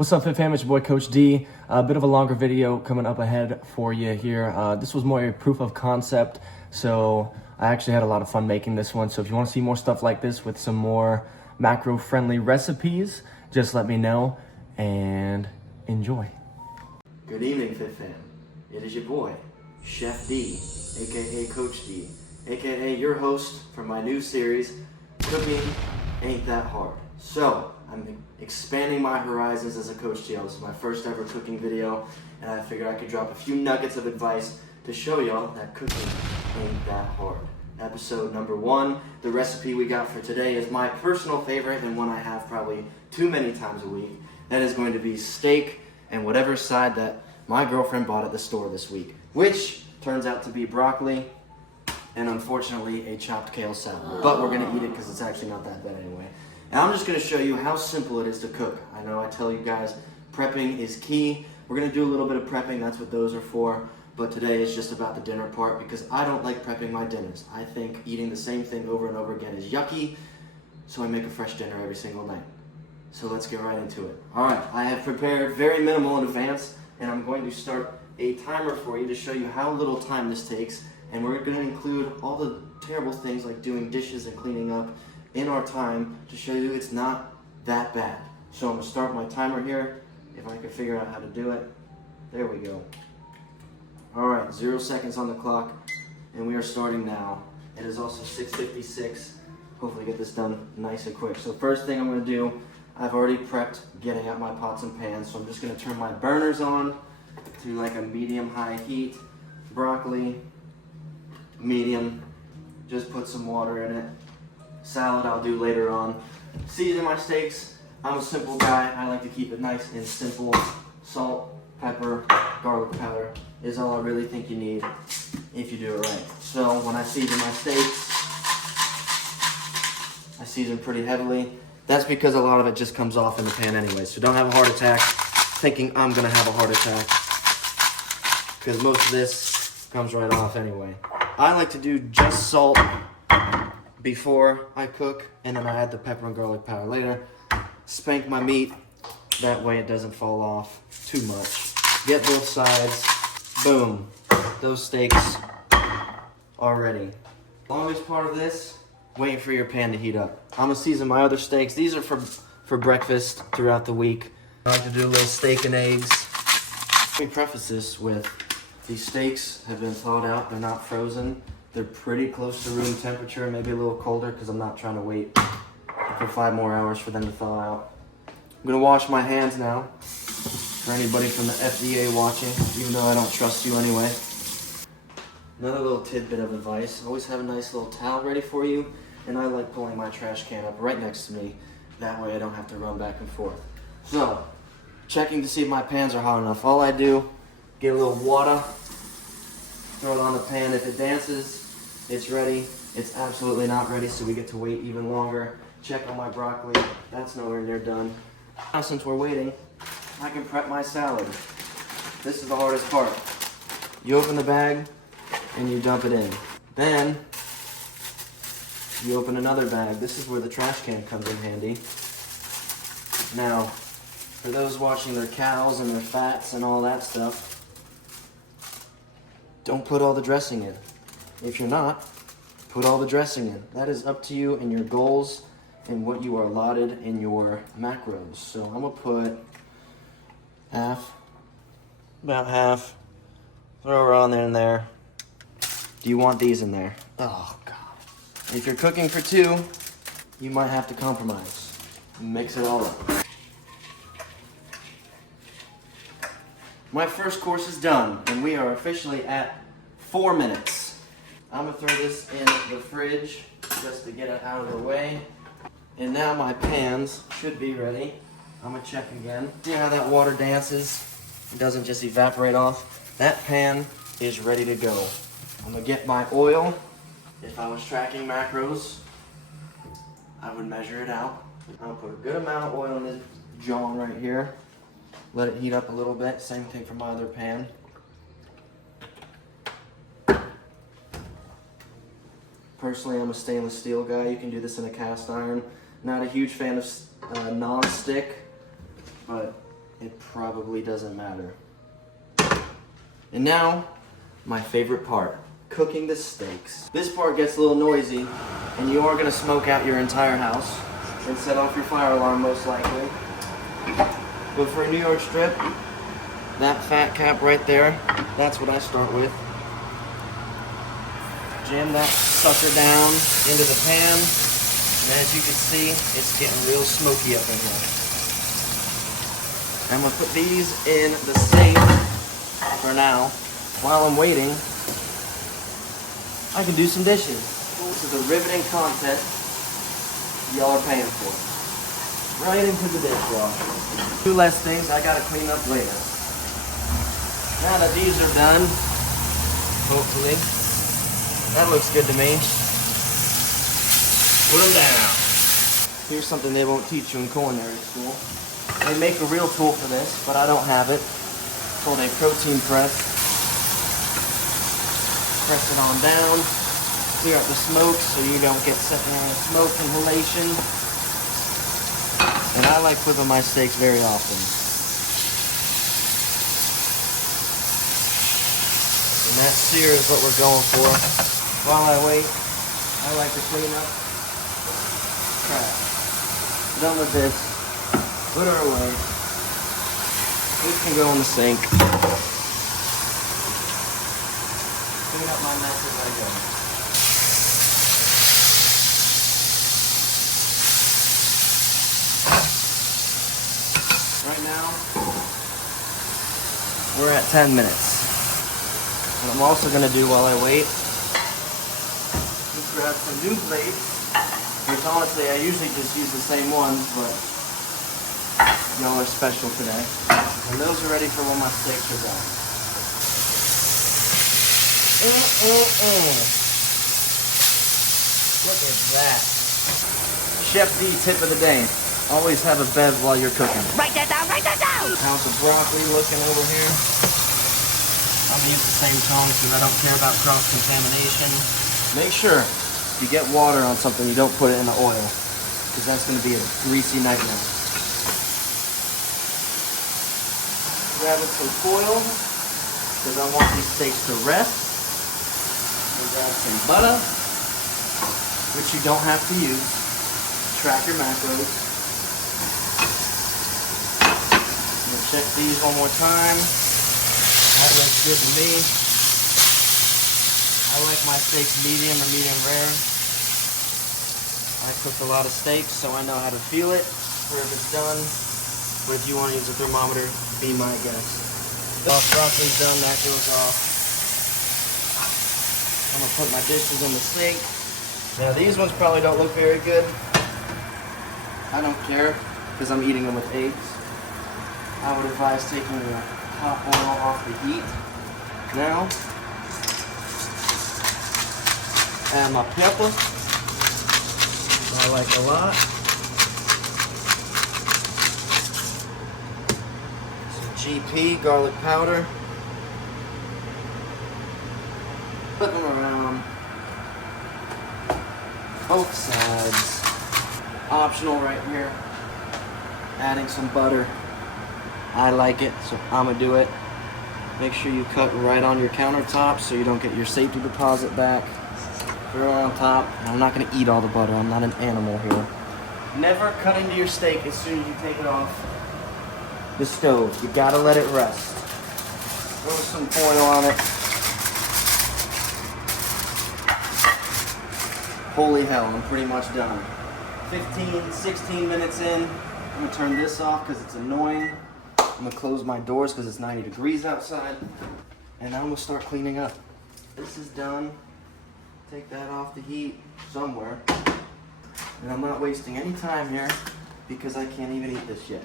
What's up, Fit Fam? It's your boy Coach D. A bit of a longer video coming up ahead for you here. This was more a proof of concept, so I actually had a lot of fun making this one. So if you want to see more stuff like this with some more macro-friendly recipes, just let me know and enjoy. Good evening, Fit Fam. It is your boy, Chef D, aka Coach D, aka your host for my new series, Cooking Ain't That Hard. So, I'm expanding my horizons as a coach to y'all. This is my first ever cooking video, and I figured I could drop a few nuggets of advice to show y'all that cooking ain't that hard. Episode number 1, the recipe we got for today is my personal favorite and one I have probably too many times a week. That is going to be steak and whatever side that my girlfriend bought at the store this week, which turns out to be broccoli and unfortunately a chopped kale salad. But we're gonna eat it because it's actually not that bad anyway. And I'm just gonna show you how simple it is to cook. I know I tell you guys prepping is key. We're gonna do a little bit of prepping, that's what those are for. But today is just about the dinner part because I don't like prepping my dinners. I think eating the same thing over and over again is yucky, so I make a fresh dinner every single night. So let's get right into it. All right, I have prepared very minimal in advance, and I'm going to start a timer for you to show you how little time this takes. And we're gonna include all the terrible things like doing dishes and cleaning up in our time to show you it's not that bad. So I'm gonna start my timer here. If I can figure out how to do it. There we go. All right, 0 seconds on the clock, and we are starting now. It is also 6:56. Hopefully get this done nice and quick. So first thing I'm gonna do, I've already prepped getting out my pots and pans, so I'm just gonna turn my burners on to like a medium-high heat. Broccoli, medium, just put some water in it. Salad I'll do later on. Season my steaks. I'm a simple guy. I like to keep it nice and simple. Salt, pepper, garlic powder is all I really think you need if you do it right. So when I season my steaks, I season pretty heavily. That's because a lot of it just comes off in the pan anyway. So don't have a heart attack thinking I'm gonna have a heart attack, because most of this comes right off anyway. I like to do just salt before I cook, and then I add the pepper and garlic powder later. Spank my meat, that way it doesn't fall off too much. Get both sides, boom. Those steaks are ready. Longest part of this, waiting for your pan to heat up. I'm gonna season my other steaks. These are for breakfast throughout the week. I like to do a little steak and eggs. Let me preface this with, these steaks have been thawed out, they're not frozen. They're pretty close to room temperature, maybe a little colder because I'm not trying to wait for 5 more hours for them to thaw out. I'm gonna wash my hands now for anybody from the FDA watching, even though I don't trust you anyway. Another little tidbit of advice, always have a nice little towel ready for you, and I like pulling my trash can up right next to me. That way I don't have to run back and forth. So, checking to see if my pans are hot enough. All I do, get a little water, throw it on the pan. If it dances, it's ready. It's absolutely not ready, so we get to wait even longer. Check on my broccoli. That's nowhere near done. Now, since we're waiting, I can prep my salad. This is the hardest part. You open the bag and you dump it in. Then you open another bag. This is where the trash can comes in handy. Now, for those watching their cows and their fats and all that stuff, don't put all the dressing in. If you're not, put all the dressing in. That is up to you and your goals and what you are allotted in your macros. So I'm gonna put half, about half, throw her on there and there. Do you want these in there? Oh God. If you're cooking for 2, you might have to compromise. Mix it all up. My first course is done, and we are officially at 4 minutes. I'm gonna throw this in the fridge just to get it out of the way. And now my pans should be ready. I'm gonna check again. See how that water dances? It doesn't just evaporate off. That pan is ready to go. I'm gonna get my oil. If I was tracking macros, I would measure it out. I'm gonna put a good amount of oil in this John right here. Let it heat up a little bit. Same thing for my other pan. Personally, I'm a stainless steel guy. You can do this in a cast iron. Not a huge fan of non-stick, but it probably doesn't matter. And now, my favorite part, cooking the steaks. This part gets a little noisy, and you are gonna smoke out your entire house and set off your fire alarm most likely. But for a New York strip, that fat cap right there, that's what I start with. Jam that sucker down into the pan, and as you can see, it's getting real smoky up in here. I'm gonna put these in the safe for now. While I'm waiting, I can do some dishes. This is a riveting content y'all are paying for. Right into the dishwasher. Two less things I gotta clean up later. Now that these are done, hopefully, that looks good to me. Put them down. Here's something they won't teach you in culinary school. They make a real tool for this, but I don't have it. It's called a protein press. Press it on down. Clear up the smoke so you don't get secondhand smoke inhalation. And I like flipping my steaks very often. And that sear is what we're going for. While I wait, I like to clean up crap. Done with this. Put her away. This can go in the sink. Clean up my mess as I go. Right now, we're at 10 minutes. What I'm also gonna do while I wait is grab some new plates, which honestly I usually just use the same ones, but y'all are special today. And those are ready for when my steaks are done. Look at that. Chef D tip of the day. Always have a bev while you're cooking. Write that down, write that down! How's the broccoli looking over here? I'm gonna use the same tongs because I don't care about cross-contamination. Make sure you get water on something, you don't put it in the oil, because that's gonna be a greasy nightmare. Grabbing some foil, because I want these steaks to rest. And grab some butter, which you don't have to use. Track your macros. Check these one more time. That looks good to me. I like my steaks medium or medium rare. I cook a lot of steaks, so I know how to feel it for if it's done. But if you want to use a thermometer, be my guest. Broccoli's done, that goes off. I'm gonna put my dishes in the sink. Now these ones probably don't look very good. I don't care, because I'm eating them with eggs. I would advise taking the top oil off the heat. Now, add my pepper. I like a lot. Some GP, garlic powder. Put them around both sides. Optional right here. Adding some butter. I like it, so I'm gonna do it. Make sure you cut right on your countertop so you don't get your safety deposit back. Throw it on top. I'm not gonna eat all the butter, I'm not an animal here. Never cut into your steak as soon as you take it off the stove. You gotta let it rest. Throw some foil on it. Holy hell, I'm pretty much done. 15, 16 minutes in. I'm gonna turn this off because it's annoying. I'm gonna close my doors because it's 90 degrees outside. And I'm gonna start cleaning up. This is done. Take that off the heat somewhere. And I'm not wasting any time here because I can't even eat this yet.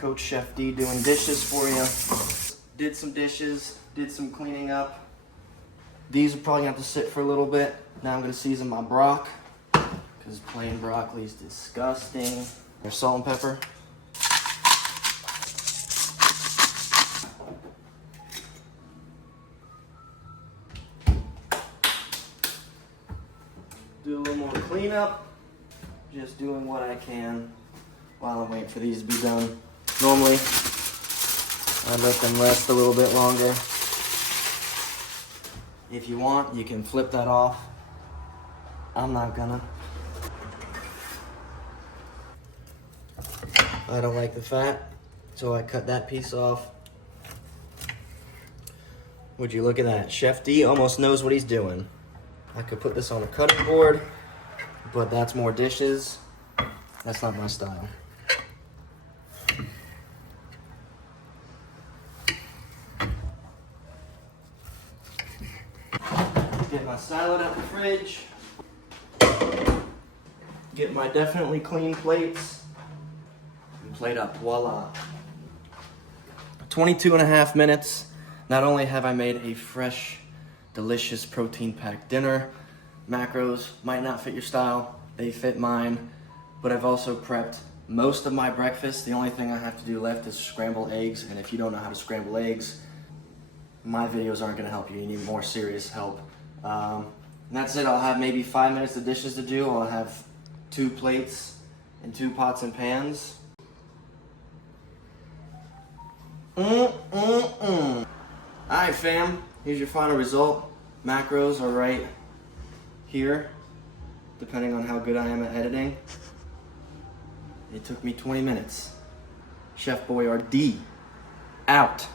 Coach Chef D doing dishes for you. Did some dishes, did some cleaning up. These are probably gonna have to sit for a little bit. Now I'm gonna season my brock because plain broccoli is disgusting. There's salt and pepper. Do a little more cleanup. Just doing what I can while I'm waiting for these to be done. Normally, I let them rest a little bit longer. If you want, you can flip that off. I'm not gonna. I don't like the fat, so I cut that piece off. Would you look at that? Chef D almost knows what he's doing. I could put this on a cutting board, but that's more dishes. That's not my style. Get my salad out the fridge. Get my definitely clean plates. And plate up, voila. 22.5 minutes. Not only have I made a fresh, delicious protein-packed dinner, macros might not fit your style, they fit mine, but I've also prepped most of my breakfast. The only thing I have to do left is scramble eggs, and if you don't know how to scramble eggs, my videos aren't gonna help you. You need more serious help. And that's it. I'll have maybe 5 minutes of dishes to do. I'll have 2 plates and 2 pots and pans. Alright fam, here's your final result. Macros are right here, depending on how good I am at editing. It took me 20 minutes. Chef Boyardee, out.